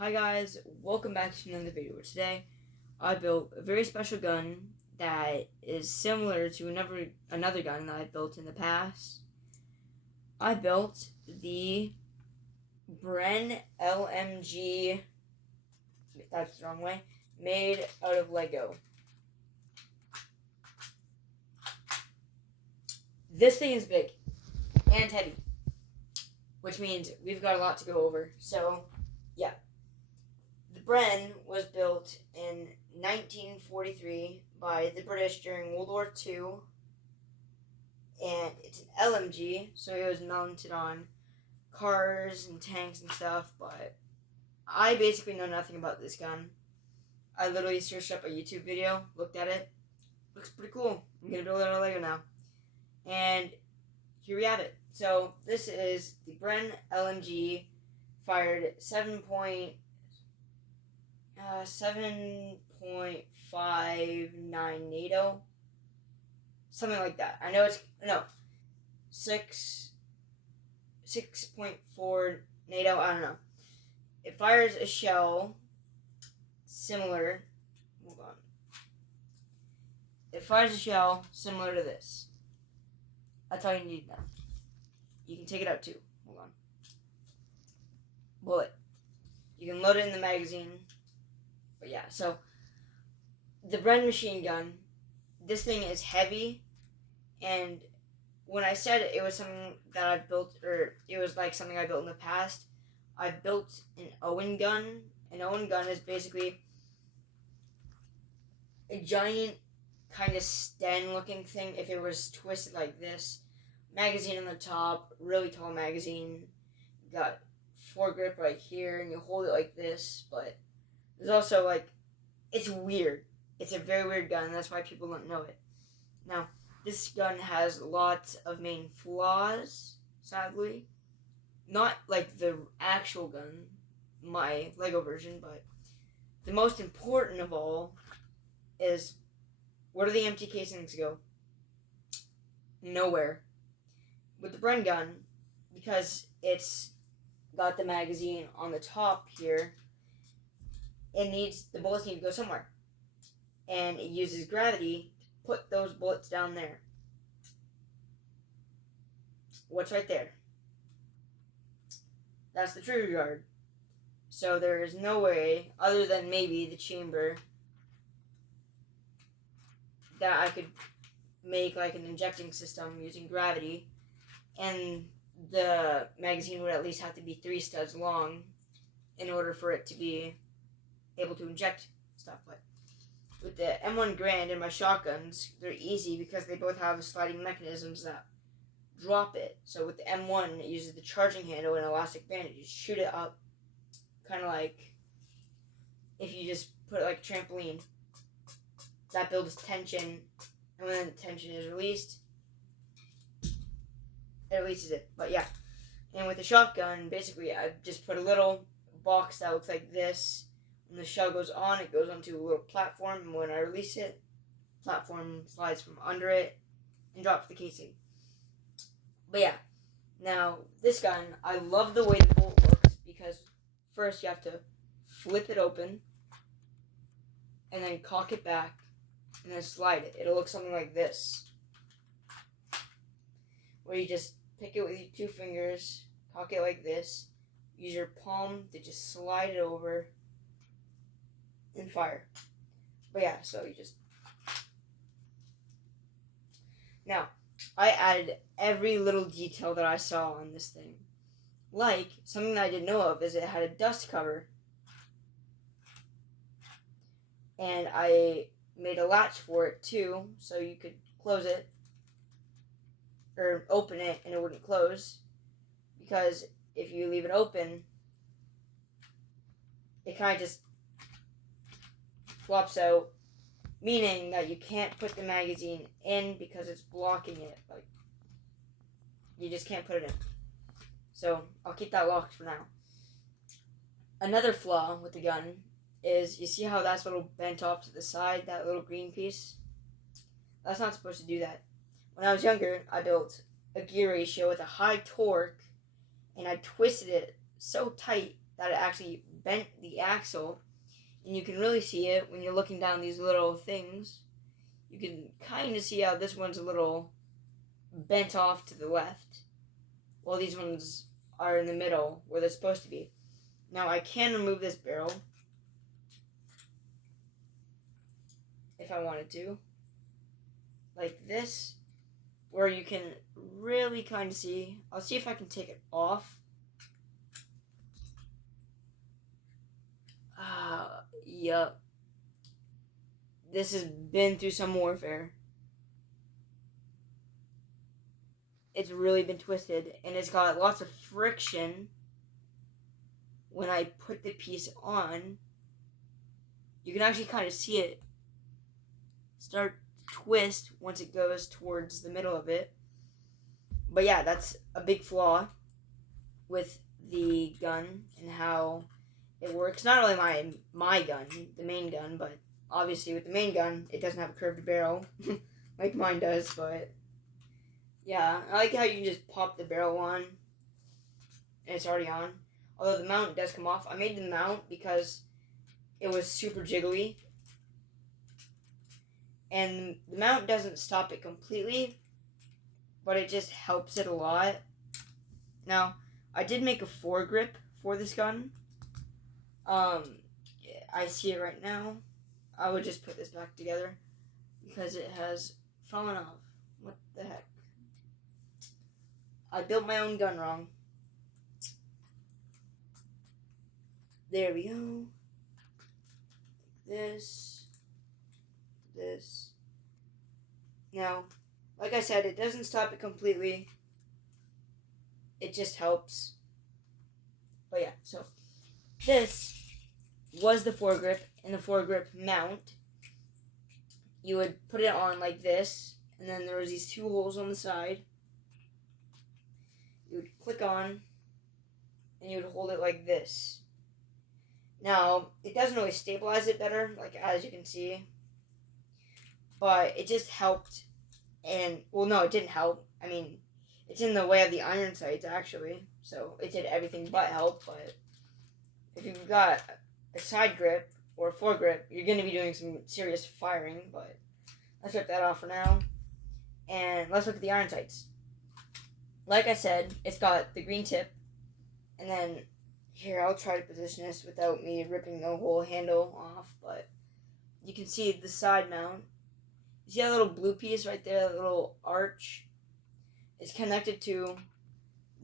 Hi guys, welcome back to another video. Today, I built a very special gun that is similar to another gun that I've built in the past. I built the Bren LMG, that's the wrong way, made out of Lego. This thing is big and heavy, which means we've got a lot to go over. So, yeah. The Bren was built in 1943 by the British during World War II, and it's an LMG, so it was mounted on cars and tanks and stuff, but I basically know nothing about this gun. I literally searched up a YouTube video, looked at it, looks pretty cool. I'm going to build it out of Lego now. And here we have it. So this is the Bren LMG, fired 7.59 NATO, something like that. I know it's 6.4 NATO. I don't know. It fires a shell similar. Hold on. It fires a shell similar to this. That's all you need now. You can take it out too. Hold on. Bullet. You can load it in the magazine. But yeah, so the Bren machine gun, this thing is heavy, and when I said it was something that I've built, or it was like something I built in the past, I built an Owen gun. An Owen gun is basically a giant kind of Sten looking thing if it was twisted like this. Magazine on the top, really tall magazine. Got foregrip right here, and you hold it like this, but there's also, it's weird. It's a very weird gun, and that's why people don't know it. Now, this gun has lots of main flaws, sadly. Not like the actual gun, my Lego version, but the most important of all is, where do the empty casings go? Nowhere. With the Bren gun, because it's got the magazine on the top here, the bullets need to go somewhere. And it uses gravity to put those bullets down there. What's right there? That's the trigger guard. So there is no way, other than maybe the chamber, that I could make like an injecting system using gravity, and the magazine would at least have to be 3 studs long in order for it to be able to inject stuff. But with the M1 Grand and my shotguns, they're easy because they both have sliding mechanisms that drop it. So with the M1, it uses the charging handle and elastic band. You just shoot it up, kind of like if you just put it like a trampoline. That builds tension, and when the tension is released, it releases it. But yeah, and with the shotgun, basically I just put a little box that looks like this. When the shell goes on, it goes onto a little platform, and when I release it, the platform slides from under it and drops the casing. But yeah, now this gun, I love the way the bolt works, because first you have to flip it open and then cock it back and then slide it. It'll look something like this, where you just pick it with your 2 fingers, cock it like this, use your palm to just slide it over and fire. But yeah, so you just... Now, I added every little detail that I saw on this thing. Like, something that I didn't know of is it had a dust cover. And I made a latch for it too, so you could close it, or open it and it wouldn't close. Because if you leave it open, it kind of just flops out, meaning that you can't put the magazine in because it's blocking it. Like, you just can't put it in. So I'll keep that locked for now. Another flaw with the gun is, you see how that's a little bent off to the side, that little green piece? That's not supposed to do that. When I was younger, I built a gear ratio with a high torque, and I twisted it so tight that it actually bent the axle, and you can really see it when you're looking down these little things. You can kind of see how this one's a little bent off to the left, while these ones are in the middle where they're supposed to be. Now I can remove this barrel if I wanted to, like this, where you can really kind of see. I'll see if I can take it off. Yup. This has been through some warfare. It's really been twisted, and it's got lots of friction. When I put the piece on, you can actually kind of see it start to twist once it goes towards the middle of it. But yeah, that's a big flaw with the gun and how it works. Not only my gun, the main gun, but obviously with the main gun, it doesn't have a curved barrel like mine does. But yeah, I like how you can just pop the barrel on and it's already on. Although the mount does come off. I made the mount because it was super jiggly. And the mount doesn't stop it completely, but it just helps it a lot. Now, I did make a foregrip for this gun. I see it right now. I would just put this back together because it has fallen off. What the heck? I built my own gun wrong. There we go. This. Now, like I said, it doesn't stop it completely. It just helps. But yeah, so this was the foregrip, and the foregrip mount. You would put it on like this, and then there was these two holes on the side. You would click on, and you would hold it like this. Now, it doesn't really stabilize it better, like as you can see, but it just helped. And, well, no, it didn't help. I mean, it's in the way of the iron sights, actually, so it did everything but help. But if you've got a side grip or a foregrip, you're going to be doing some serious firing. But let's rip that off for now, and let's look at the iron sights. Like I said, it's got the green tip, and then here, I'll try to position this without me ripping the whole handle off, but you can see the side mount. You see that little blue piece right there, that little arch? It's connected to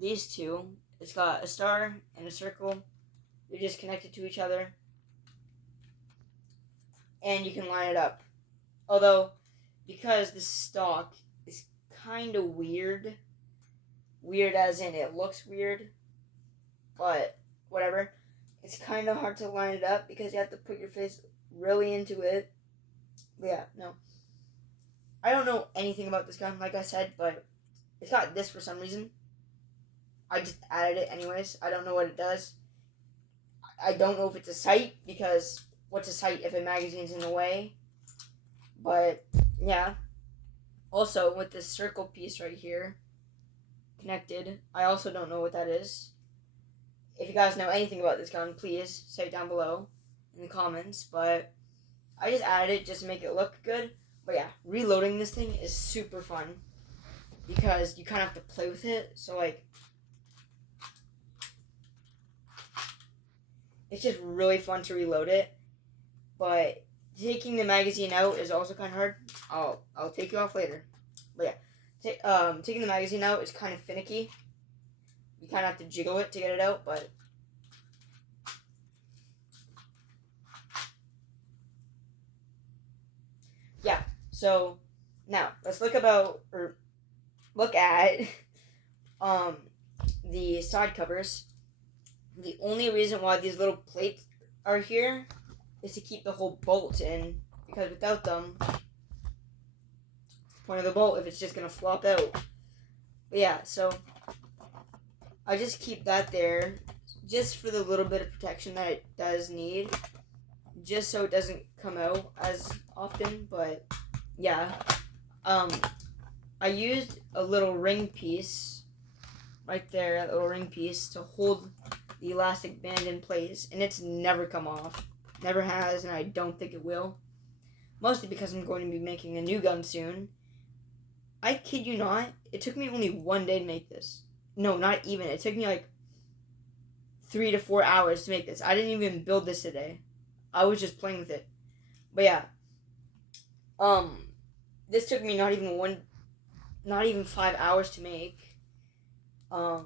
these two. It's got a star and a circle. They're just connected to each other. And you can line it up. Although, because the stock is kind of weird as in it looks weird, but whatever. It's kind of hard to line it up because you have to put your face really into it. But yeah, no. I don't know anything about this gun, like I said, but it's got this for some reason. I just added it anyways. I don't know what it does. I don't know if it's a sight, because what's a sight if a magazine's in the way? But yeah. Also, with this circle piece right here connected, I also don't know what that is. If you guys know anything about this gun, please say it down below in the comments. But I just added it just to make it look good. But yeah, reloading this thing is super fun because you kind of have to play with it. So like, it's just really fun to reload it. But taking the magazine out is also kind of hard. I'll take you off later. But yeah, taking the magazine out is kind of finicky. You kind of have to jiggle it to get it out, but yeah. So now let's look at the side covers. The only reason why these little plates are here is to keep the whole bolt in, because without them, what's the point of the bolt if it's just gonna flop out? But yeah, so I just keep that there just for the little bit of protection that it does need, just so it doesn't come out as often. But yeah, I used a little ring piece right there, a little ring piece to hold the elastic band in place, and it's never come off. Never has, and I don't think it will. Mostly because I'm going to be making a new gun soon. I kid you not, it took me only 1 day to make this. No, not even. It took me like 3 to 4 hours to make this. I didn't even build this today. I was just playing with it. But yeah. This took me not even 5 hours to make. But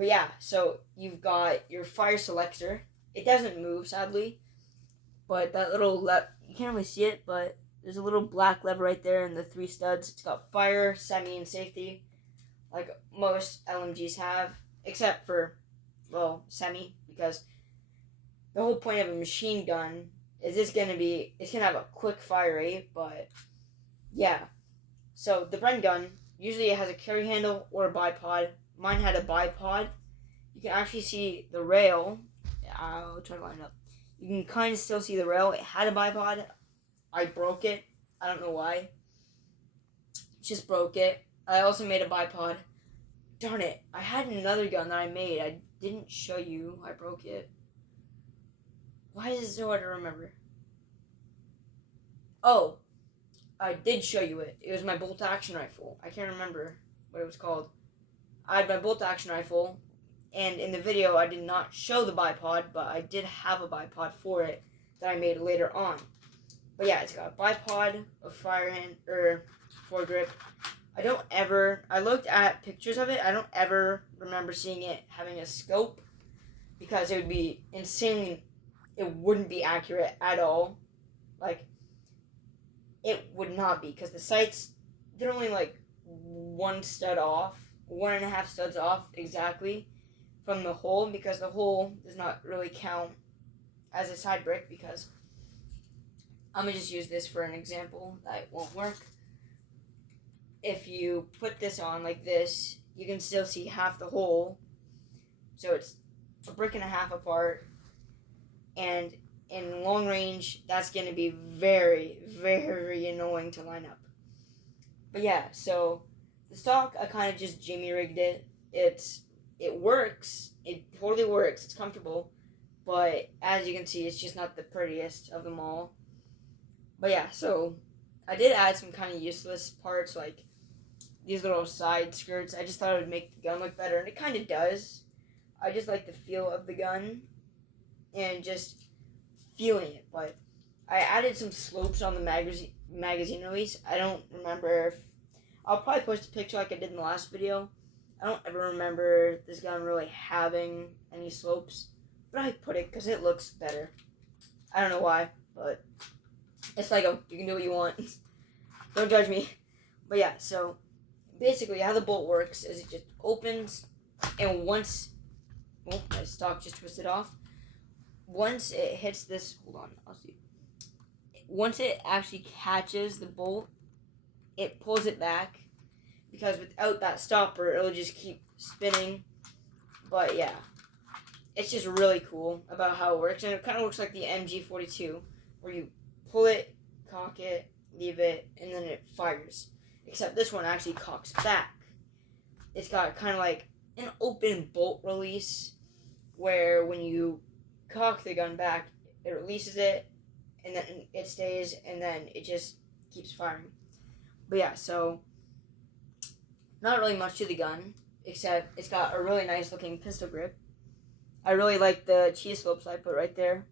yeah, so you've got your fire selector. It doesn't move, sadly. But that little you can't really see it, but there's a little black lever right there and the 3 studs. It's got fire, semi, and safety, like most LMGs have, except for, well, semi, because the whole point of a machine gun is it's gonna have a quick fire rate, but yeah. So the Bren gun, usually it has a carry handle or a bipod. Mine had a bipod. You can actually see the rail. I'll try to line it up. You can kind of still see the rail. It had a bipod. I broke it. I don't know why. Just broke it. I also made a bipod. Darn it. I had another gun that I made. I didn't show you. I broke it. Why is it so hard to remember? Oh. I did show you it. It was my bolt action rifle. I can't remember what it was called. I had my bolt action rifle. And in the video, I did not show the bipod, but I did have a bipod for it that I made later on. But yeah, it's got a bipod, a foregrip. I looked at pictures of it. I don't ever remember seeing it having a scope because it would be insanely, it wouldn't be accurate at all. Like, it would not be because the sights, they're only like 1.5 studs off exactly from the hole, because the hole does not really count as a side brick, because I'm going to just use this for an example that won't work. If you put this on like this, you can still see half the hole, so it's 1.5 bricks apart, and in long range, that's going to be very, very annoying to line up. But yeah, so the stock, I kind of just jimmy rigged it. It works. It totally works. It's comfortable. But as you can see, it's just not the prettiest of them all. But yeah, so I did add some kind of useless parts, like these little side skirts. I just thought it would make the gun look better, and it kind of does. I just like the feel of the gun and just feeling it. But I added some slopes on the magazine release. I don't remember if... I'll probably post a picture like I did in the last video. I don't ever remember this gun really having any slopes, but I put it because it looks better. I don't know why, but it's Lego. You can do what you want. Don't judge me. But yeah, so basically how the bolt works is it just opens, and once... Oh, my stock just twisted off. Once it hits this... Hold on, I'll see. Once it actually catches the bolt, it pulls it back, because without that stopper, it'll just keep spinning. But yeah, it's just really cool about how it works, and it kind of looks like the MG42, where you pull it, cock it, leave it, and then it fires. Except this one actually cocks back. It's got kind of like an open bolt release, where when you cock the gun back, it releases it, and then it stays, and then it just keeps firing. But yeah, so not really much to the gun, except it's got a really nice looking pistol grip. I really like the cheese slopes I put right there.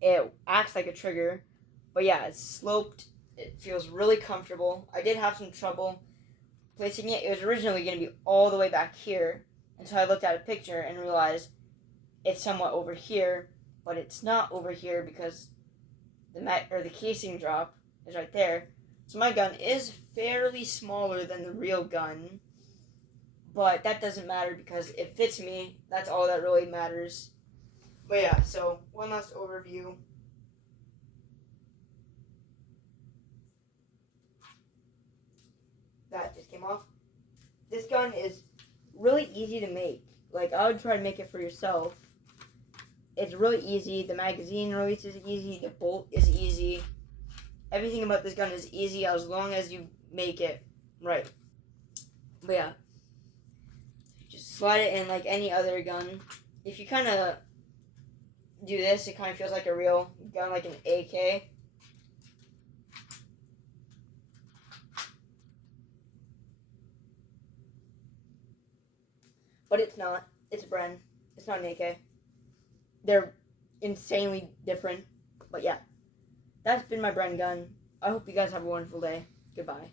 It acts like a trigger, but yeah, it's sloped. It feels really comfortable. I did have some trouble placing it. It was originally going to be all the way back here, until I looked at a picture and realized it's somewhat over here, but it's not over here because the casing drop is right there. So my gun is fairly smaller than the real gun, but that doesn't matter because it fits me. That's all that really matters. But yeah, so one last overview. That just came off. This gun is really easy to make. Like, I would try to make it for yourself. It's really easy. The magazine release is easy. The bolt is easy. Everything about this gun is easy as long as you make it right. But yeah, just slide it in like any other gun. if you kind of do this, it kind of feels like a real gun, like an AK. But it's not. It's a bren. It's not an AK. They're insanely different. But yeah, that's been my bren gun. I hope you guys have a wonderful day. Goodbye.